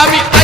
Javi.